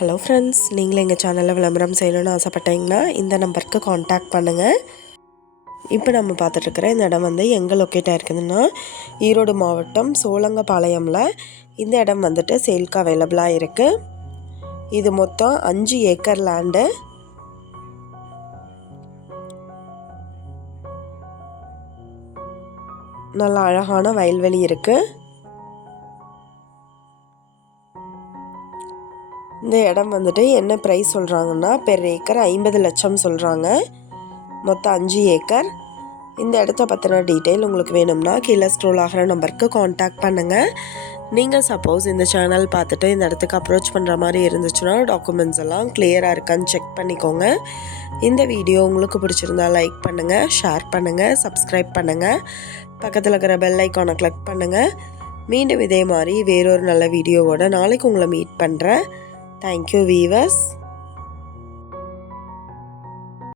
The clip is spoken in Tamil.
ஹலோ ஃப்ரெண்ட்ஸ் நீங்களும் எங்கள் சேனலில் விளம்பரம் செய்யணும்னு ஆசைப்பட்டீங்கன்னா இந்த நம்பருக்கு காண்டாக்ட் பண்ணுங்கள் இப்போ நம்ம பார்த்துட்ருக்குற இந்த இடம் வந்து எங்கே லொக்கேட் ஆகிருக்குதுன்னா ஈரோடு மாவட்டம் சோழங்கபாளையமில் இந்த இடம் வந்துட்டு சேல்க்கு அவைலபிளாக இருக்குது இது மொத்தம் அஞ்சு ஏக்கர் லேண்டு நல்ல அழகான வயல்வெளி இருக்குது இந்த இடம் வந்துட்டு என்ன ப்ரைஸ் சொல்கிறாங்கன்னா பெர் ஏக்கர் ஐம்பது லட்சம் சொல்கிறாங்க மொத்தம் அஞ்சு ஏக்கர் இந்த இடத்த பற்றின டீட்டெயில் உங்களுக்கு வேணும்னா கீழே ஸ்க்ரோல் ஆகிற நம்பருக்கு காண்டாக்ட் பண்ணுங்கள் நீங்கள் சப்போஸ் இந்த சேனல் பார்த்துட்டு இந்த இடத்துக்கு அப்ரோச் பண்ணுற மாதிரி இருந்துச்சுன்னா டாக்குமெண்ட்ஸ் எல்லாம் கிளியராக இருக்கான்னு செக் பண்ணிக்கோங்க. இந்த வீடியோ உங்களுக்கு பிடிச்சிருந்தா லைக் பண்ணுங்கள் ஷேர் பண்ணுங்கள் சப்ஸ்கிரைப் பண்ணுங்கள் பக்கத்தில் இருக்கிற பெல் ஐக்கானை கிளிக் பண்ணுங்கள் மீண்டும் இதே மாதிரி வேறொரு நல்ல வீடியோவோட நாளைக்கு உங்களை மீட் பண்ணுறேன் థ్యాంక్ యూ వీవర్స్